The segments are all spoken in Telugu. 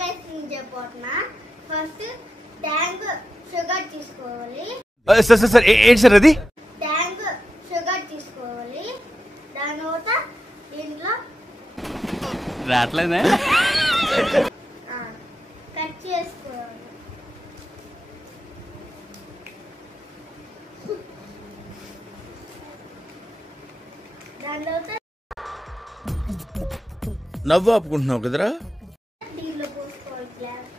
తేంగా చెప్పబోతున్నా. ఫస్ట్ ట్యాంక్ షుగర్ తీసుకోవాలి. సార్ ఏంటి సార్ అది? ట్యాంక్ షుగర్ తీసుకోవాలి. దాని తర్వాత దీంట్లో రాట్లేదా కట్ చేసుకోవాలి. దాని తర్వాత నవ్వు ఆపుకుంటున్నావు కదరా? దీంట్లో పోసుకోవాలి. గ్లాస్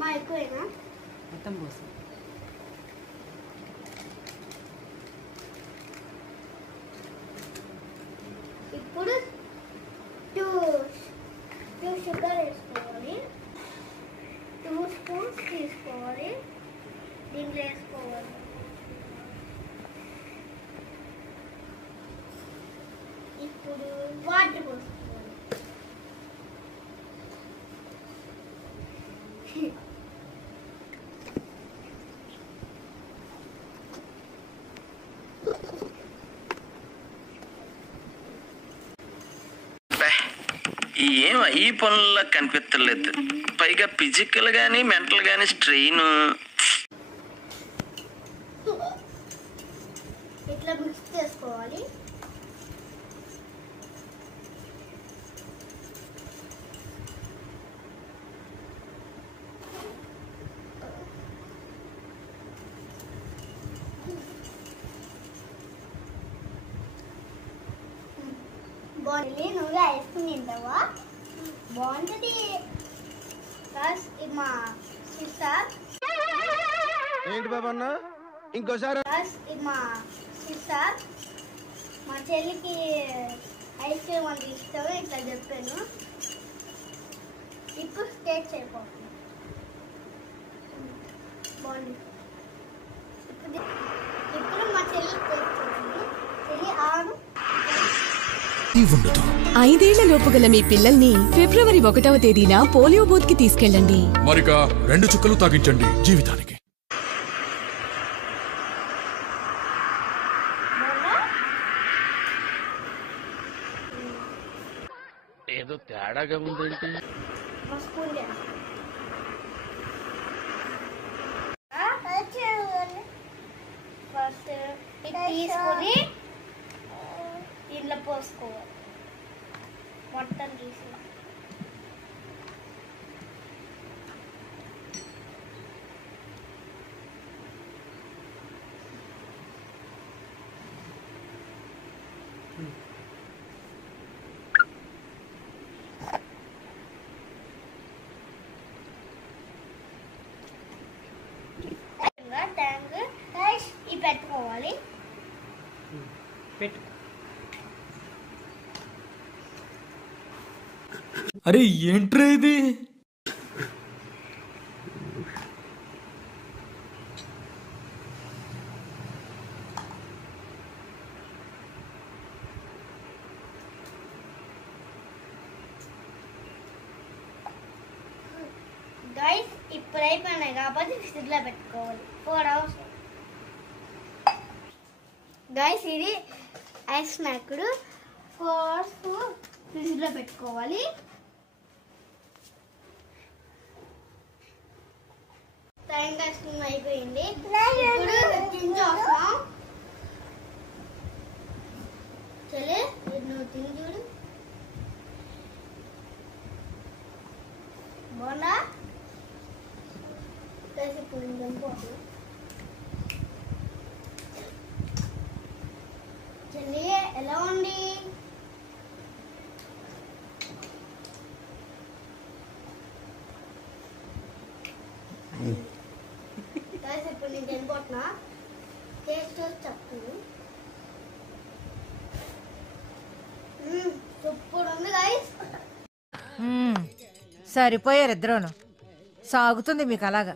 మా ఎక్కువైనా మొత్తం పోసు. ఇప్పుడు టూ షుగర్ వేసుకోవాలి. 2 స్పూన్స్ తీసుకోవాలి. దీంట్లో వేసుకోవాలి. ఇప్పుడు వాటర్ పోసుకోవాలి. ఏం ఈ పనుల్లో కనిపించలేదు. పైగా ఫిజికల్ గానీ మెంటల్ గానీ స్ట్రెయిన్. ఇట్లా మిక్స్ చేసుకోవాలి. బాగుంది. నువ్వు ఐస్ క్రీమ్ తింటావా? బాగుంటుంది. మా సిస్టర్ ఏంటి బాబా అన్న ఇంకోసారి? మా సిస్టర్ మా చెల్లికి ఐస్ క్రీమ్ అంటే ఇష్టం. ఇట్లా చెప్పాను. ఇప్పుడు స్టేట్ అయిపోతుంది. బాగుంది. ఇప్పుడు మా చెల్లికి తెచ్చుకుంది. చెల్లి ఆడు. 5 ఏళ్ల లోపు గల మీ పిల్లల్ని ఫిబ్రవరి 1వ తేదీన పోలియో బూత్ కి తీసుకెళ్ళండి. మరిగా 2 చుక్కలు తాగించండి జీవితానికి. ఏదో తేడాగా ఉందేంటి? ఫస్ట్ తీసుకొని దీంట్లో పోసుకోవాలి. మొత్తం తీసి ట్యాంక్ ఇవి పెట్టుకోవాలి. పెట్టు. అరే ఏంట్రా ఇది? గైస్ ఇప్పుడు అయిపోయినాయి కాబట్టి ఫ్రిడ్జ్లో పెట్టుకోవాలి 4 hours. గైస్ ఇది ఐస్ స్నాక్డ్ 4 hours ఫ్రిడ్జ్లో పెట్టుకోవాలి. టైం కష్టం అయిపోయింది. ఇప్పుడు తింటూ వస్తాం. చలే నువ్వు తిని చూడు. బాగుందా? ఇప్పుడు ఇంకోటి చెల్లి ఎలా ఉంది? ఇప్పుడు నేను తినిపోతున్నా. టేస్ట్ చెప్తాను. సూపర్ ఉంది గైస్. సరిపోయారు ఇద్దరును. సాగుతుంది మీకు అలాగా.